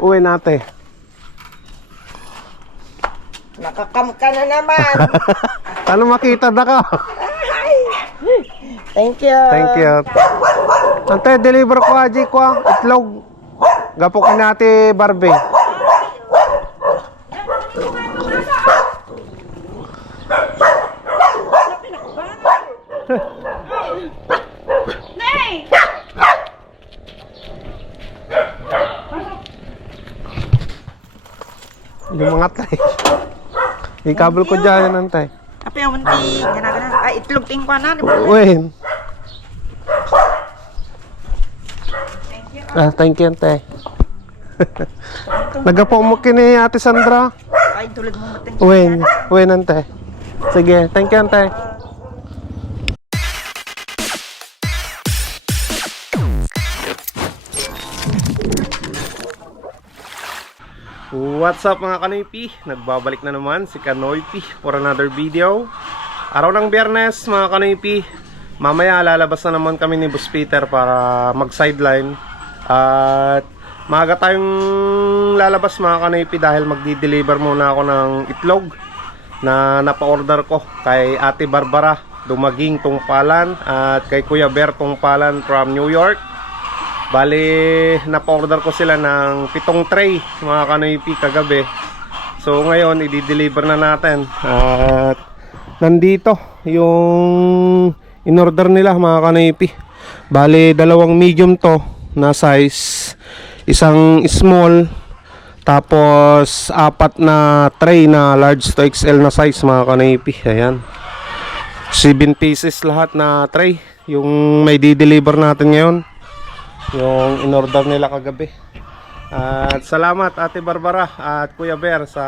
Uwi natin. Nakakam ka na naman. Ano makita na ka? Thank you. Thank you. Ante, deliver ko aji ko itlog. Gapo ka nati Barbie. Yung mga tay. Ikabel ko dyan, antay. Apa yang penting? Gana-gana. Ay, itlog tingkwanan. Uwin. Thank you, ante. Nagapo mo kini Ate Sandra. Ay, tulad mo mateng. Uwin, ante. Sige, thank you, ante. What's up mga Kanoypi? Nagbabalik na naman si Kanoypi for another video. Araw ng Biyernes mga Kanoypi. Mamaya lalabas na naman kami ni Boss Peter para mag-sideline. At maaga tayong lalabas mga Kanoypi dahil magdi-deliver muna ako ng itlog na napa-order ko kay Ate Barbara Dumaging Tungpalan at kay Kuya Ber Tungpalan from New York. Bali, napa-order ko sila ng 7 tray mga Kanoypi kagabi. So ngayon, i-deliver na natin. At nandito yung in-order nila mga Kanoypi. Bali, 2 medium to na size, isang small, tapos 4 na tray na large to XL na size mga Kanoypi. Ayan, 7 pieces lahat na tray yung may di-deliver natin ngayon, yung in-order nila kagabi. At salamat Ate Barbara at Kuya Ber sa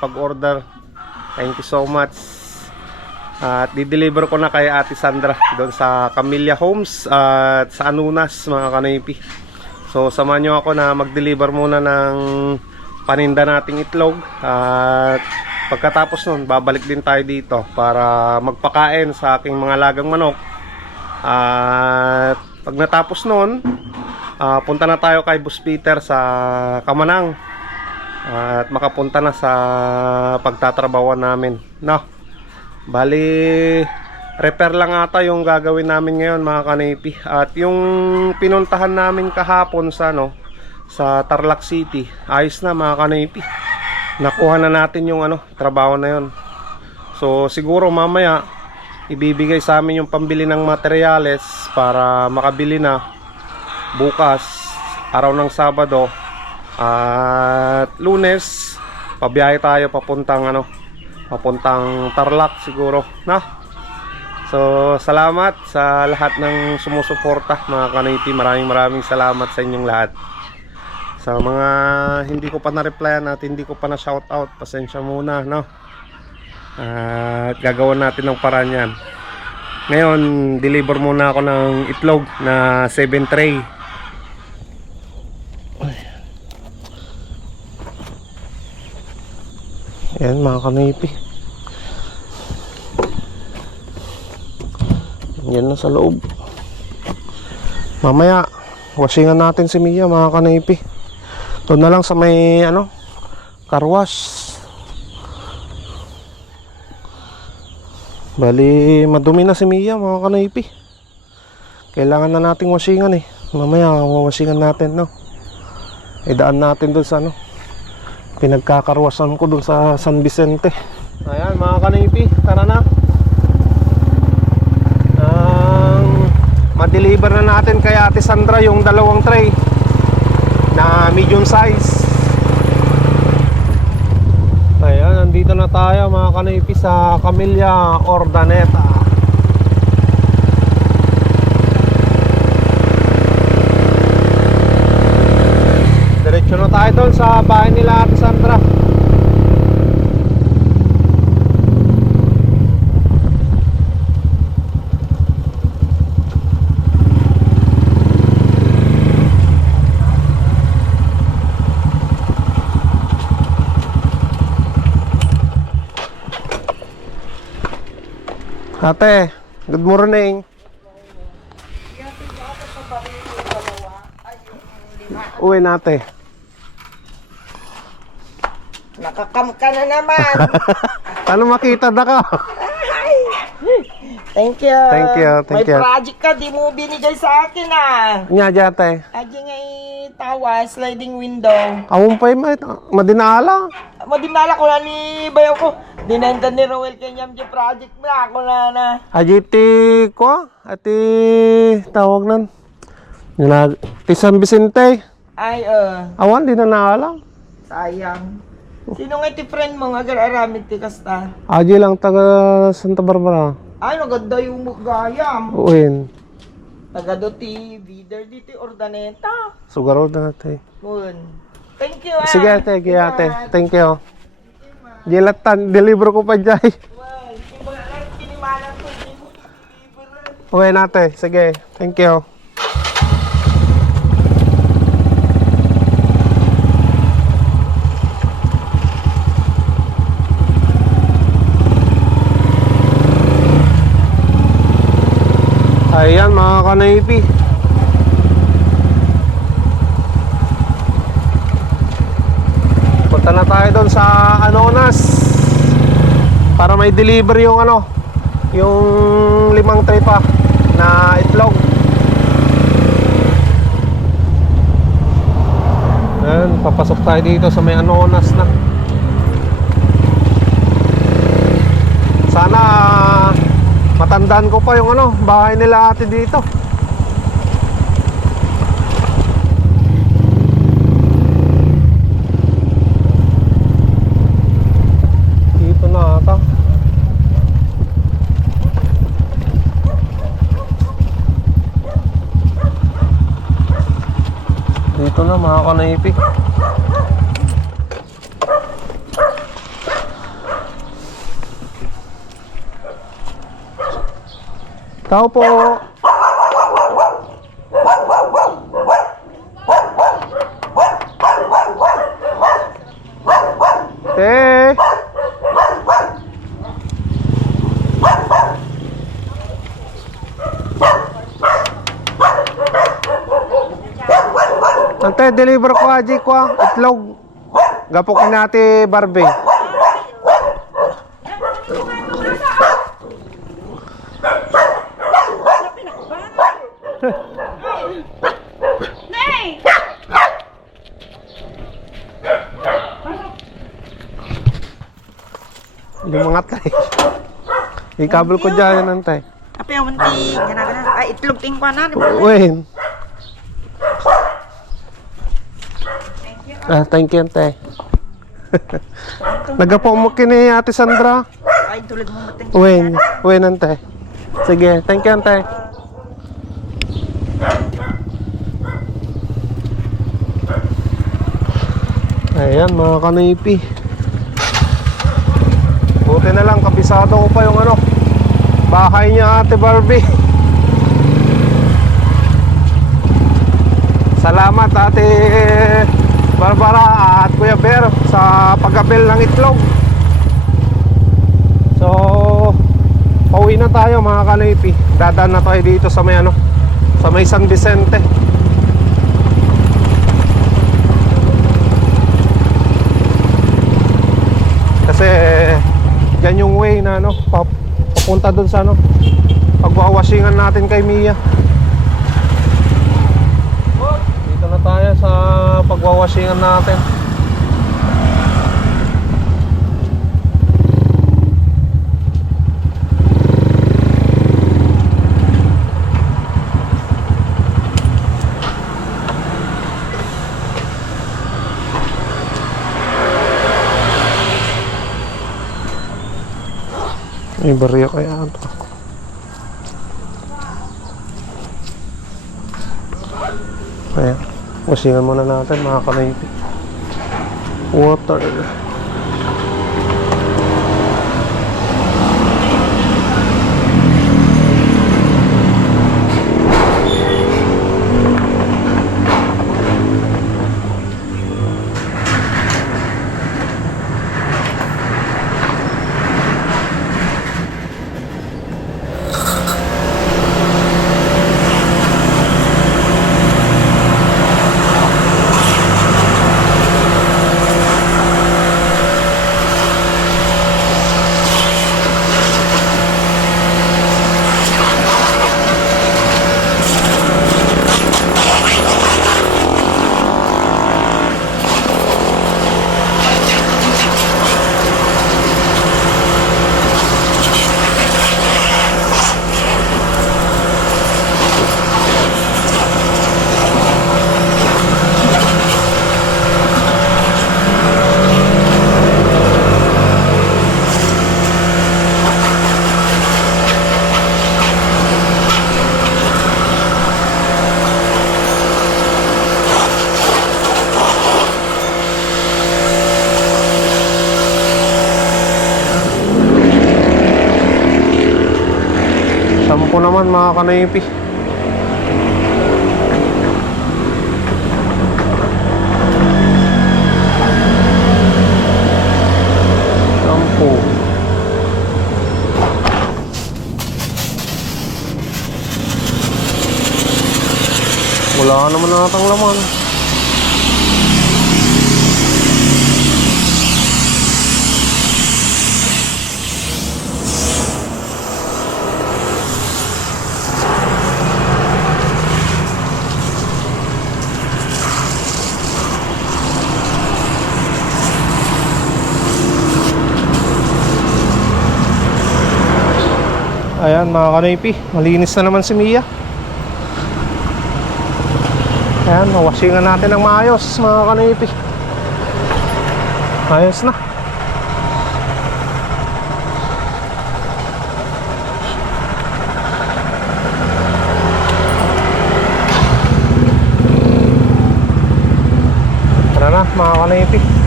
pag-order. Thank you so much. At di-deliver ko na kay Ate Sandra doon sa Camilla Homes at sa Anunas mga Kanoypi. So samahan nyo ako na mag-deliver muna ng paninda nating itlog. At pagkatapos nun, babalik din tayo dito para magpakain sa aking mga lagang manok. At pag natapos nun, punta na tayo kay Boss Peter sa Kamanang at makapunta na sa pagtatrabawan namin, no? Bali, repair lang ata yung gagawin namin ngayon mga Kanoypi. At yung pinuntahan namin kahapon sa sa Tarlac City, ayos na mga Kanoypi. Nakuha na natin yung trabaho na yun. So siguro mamaya ibibigay sa amin yung pambili ng materyales para makabili na bukas, araw ng Sabado. At Lunes, pabiyahe tayo papuntang papuntang Tarlac siguro, na. So salamat sa lahat ng sumusuporta mga Kanoypi. Maraming salamat sa inyong lahat. Sa mga hindi ko pa na-replyan at hindi ko pa na-shoutout, pasensya muna, no? At gagawin natin ng paraan yan. Ngayon, deliver muna ako ng itlog na 7 tray. Ayan mga Kanoypi. Yan na sa loob. Mamaya washingan natin si Mia mga Kanoypi. Doon na lang sa may car wash. Bali, madumi na si Mia mga Kanoypi. Kailangan na nating washingan eh. Mamaya wawashingan natin, no? Idaan natin doon sa pinagkakarwasan ko doon sa San Vicente. Ayan mga Kanoypi, tara na. Ma-deliver na natin kay Ate Sandra yung 2 tray na medium size. Ayan, nandito na tayo mga Kanoypi sa Camilla Ordaneta. Diretso na tayo doon sa bahay nila Ate Sandra. Ate, good morning. Uwi natin. Nakakam ka na naman. Paano makita na ka? Thank you. Thank you, thank May you. project ka, di mo binigay sa akin ah. Nya jate. Adi nga tawa, sliding window. Awon pa madinala. Madinala ko na ni bayaw ko. Dinendan ni Roel kanyang di project na ako na. Ajiti ko, ati tawag nan. Ti San Vicente. Ay, Awan di na naala. sayang. Sino nga ti friend mo nga aramid ti kasta? Aji lang taga Santa Barbara. Ay, naganda yung gayam. Uwin. Taga do ti Vider di ti Ordaneta. Sugaro na natin. Mun. Thank you ah. Sige ate, ate. Thank you. Gilatan, deliver ko pa dyan. Well, simula lang kinimalan ko di mo deliver. Uwi natin. Sige, thank you. Ayan mga kanaypi. Punta na tayo doon sa Anonas para may deliver yung yung 5 tray pa na itlog. Ayan, papasok tayo dito sa may Anonas na. Sana matandaan ko pa yung bahay nila ate dito. Dito na ata. Dito na mga kanaypi. Tao po. Te. Ante, deliver ko aji ko itlog. Gapok nati Barbie. Yung mga tay. Ikabel ko dyan nantay. Apa yung munti gana. Ay, itlog ting kwa na. Uwin. Thank you ante. Nagapo mo kini ate Sandra. Ay, tulad mo mateng. Uwin ante. Sige, thank you ante. Ayan mga kanaypi. Buti na lang, kabisado ko pa yung bahay niya ate Barbie. Salamat ate Barbara at Kuya Ber sa pag-abel ng itlog. So pauwi na tayo mga kanaypi. Dadaan na tayo dito sa may sa may San Vicente. Kasi yan yung way na papunta dun sa pagwawashingan natin kay Mia. Dito na tayo sa pagwawashingan natin. May barya kaya ito. Ayan, wasingan muna natin mga kanaypi. Water. mga kanipi. Sampo. Wala naman natang laman. Ayan mga kanipi, malinis na naman si Mia. Ayan, washingan natin ng maayos mga kanipi. Ayos na. Tara na mga kanipi.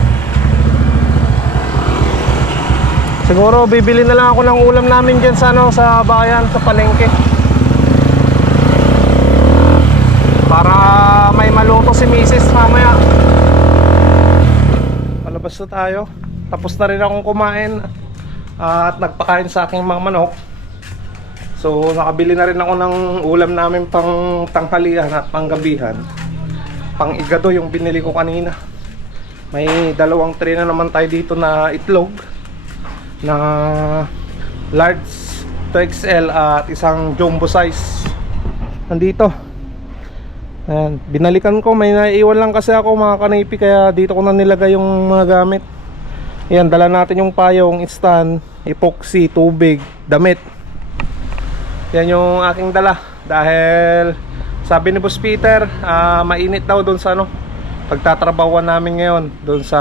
Siguro bibili na lang ako ng ulam namin dyan sa, sa bayan, sa palengke. Para may maluto si Mrs. mamaya. Palabas na tayo. Tapos na rin akong kumain at nagpakain sa aking mga manok. So nakabili na rin ako ng ulam namin pang tanghalian at panggabihan. Pang igado yung binili ko kanina. May dalawang tray na naman tayo dito na itlog na large to XL at isang jumbo size nandito. Ayan, binalikan ko, may naiiwan lang kasi ako mga kanipi, kaya dito ko na nilagay yung mga gamit. Ayan, dala natin yung payong, stand, epoxy, tubig, damit. Yan yung aking dala dahil sabi ni Boss Peter, mainit daw doon sa pagtatrabawan namin ngayon doon sa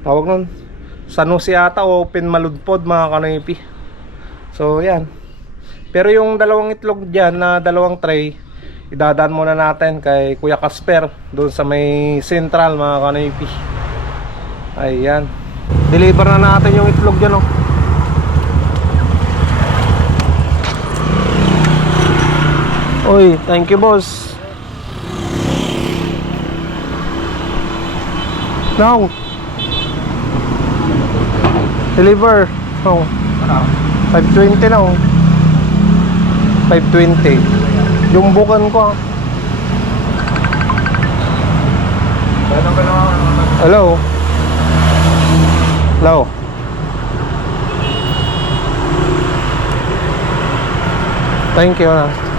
tawag nun, Sanusi ata o Pinmaludpod mga kanipi. So yan. Pero yung dalawang itlog dyan na dalawang tray, idadaan muna natin kay Kuya Casper doon sa may Central mga kanipi. Ayan. Deliver na natin yung itlog dyan Oy, thank you boss. Now deliver. Oh. 520 na 520. Jumbukan ko. Hello. Hello. Thank you.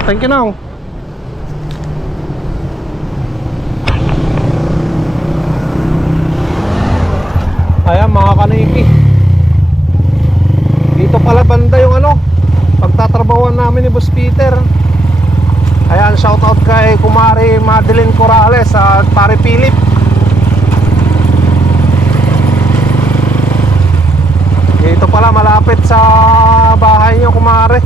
Thank you now. Ayan mga kanipi. Dito pala banda yung pagtatrabawan namin ni Boss Peter. Ayan, shoutout kay Kumari Madeline Corrales at Pare Philip. Dito pala malapit sa bahay niyo, Kumari.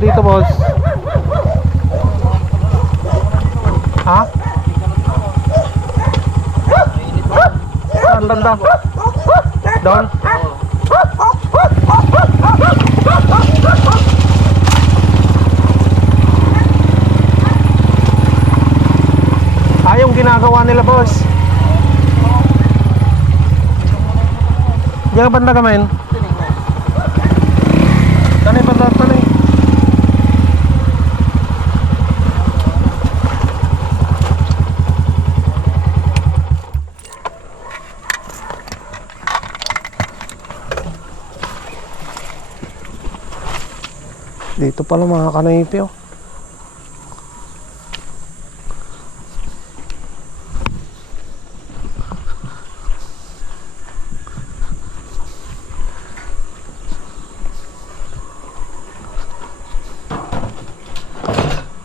Dito boss. Ha? Saan banda? Doon? Yung ginagawa nila boss. Diyan banda ka men? Tanay banda, tanay. Dito pala mga kanipi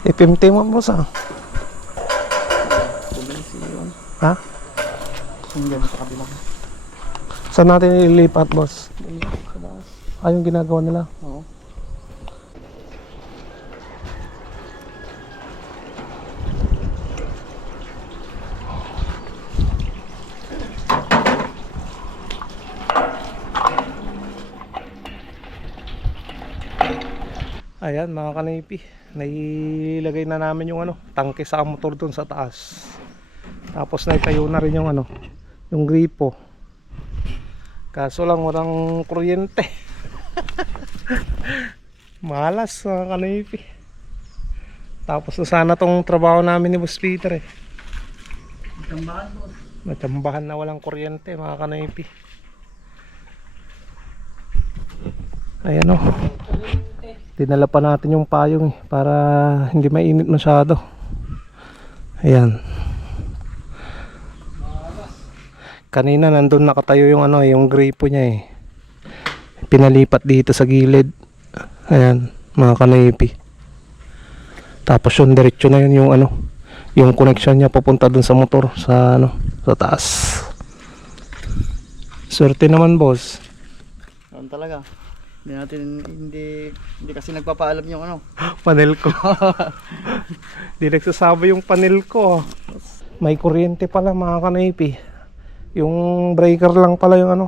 Ipimti mo boss yung gano'n sa kabila. Saan natin ililipat, boss? Sa taas. Yung ginagawa nila. Oo. Ayan mga kanipi, nailagay na namin yung tangke sa motor dun sa taas. Tapos naitayo na rin yung yung gripo. Kaso lang walang kuryente. Malas mga kanipi. Tapos na sana tong trabaho namin ni Boss Peter eh. Tambahan mo. Natsambahan na walang kuryente mga kanipi. Ayan o. Dinala pa natin yung payong para hindi mainit masyado. Ayan. Kanina nandun nakatayo yung yung gripo niya eh. Pinalipat dito sa gilid. Ayan, mga kanipi. Tapos yung diretso na yun yung yung connection niya papunta dun sa motor sa sa taas. Swerte naman, boss. Ano talaga? Hindi kasi nagpapaalam yung Panel ko. Di nagsasabay yung panel ko. May kuryente pala mga kanipi. Yung breaker lang pala yung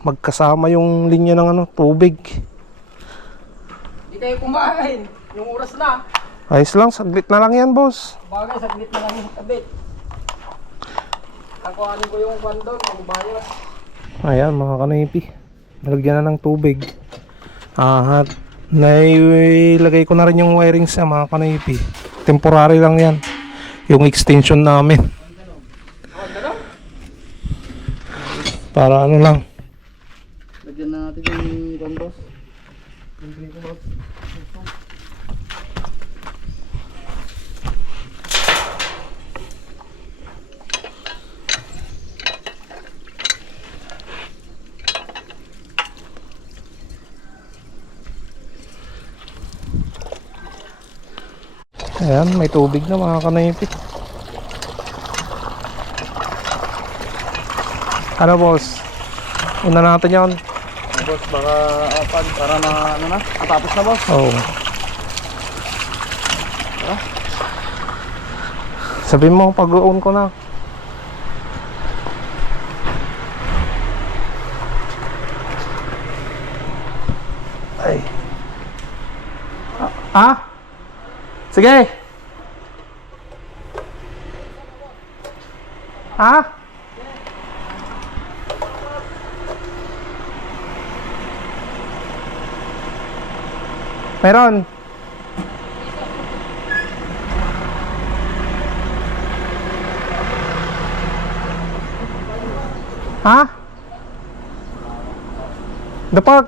magkasama yung linya ng tubig. Hindi kayo kumain. Yung oras na. Ayos lang, saglit na lang yan, boss. Bagay, saglit na lang yung kabit. Ako ano ko yung kwan doon, magbayad. Ayan mga kanipi, nalagyan na ng tubig. At nailagay ko na rin yung wiring sa mga kanipi. Temporary lang yan, yung extension namin. Para lang. lagyan na natin yung gandos. Ayan, may tubig na mga kanipi. Ano boss? Una natin yan. Boss, baka para na matapos na boss. Oo. Sabihin mo pag-on ko na. Ay. Sige. Meron. Dapat.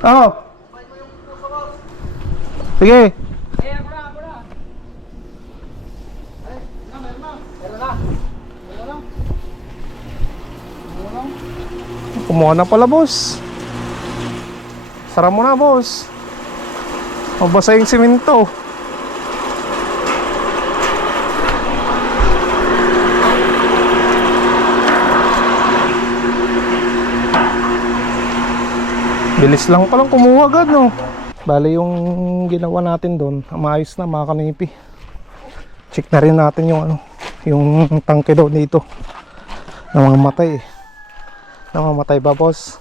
Oh. Sige. Kumuha na pala, boss. Sara mo na, boss. Mabasa yung simento. Bilis lang palang kumuha agad, no? Bali yung ginawa natin doon, maayos na mga kanipi. Check na rin natin yung yung tangke daw dito. Namamatay eh. Namamatay ba, boss?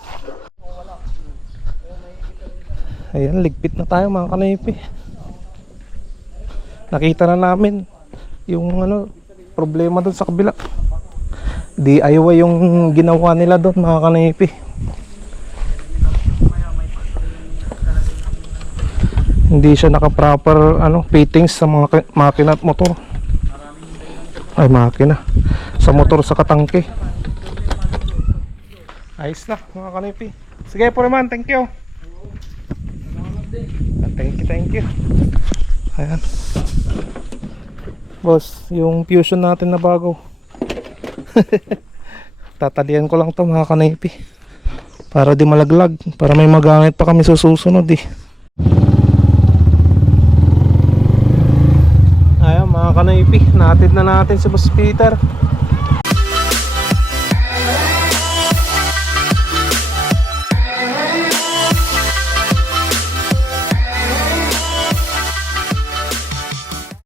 Ayan, ligpit na tayo mga kanipi. Nakita na namin yung problema doon sa kabila. DIY yung ginawa nila doon mga kanipi. Hindi siya naka-proper fittings sa mga makina at motor. Ay, makina. Sa motor sa katangke. Ayos na mga kanipi. Sige po naman, thank you. Thank you. Ayan. Boss, yung fusion natin na bago. Tatalian ko lang to mga kanipi. Para di malaglag. Para may magamit pa kami susunod eh. Ayan mga kanoypi, natin na natin si Boss Peter.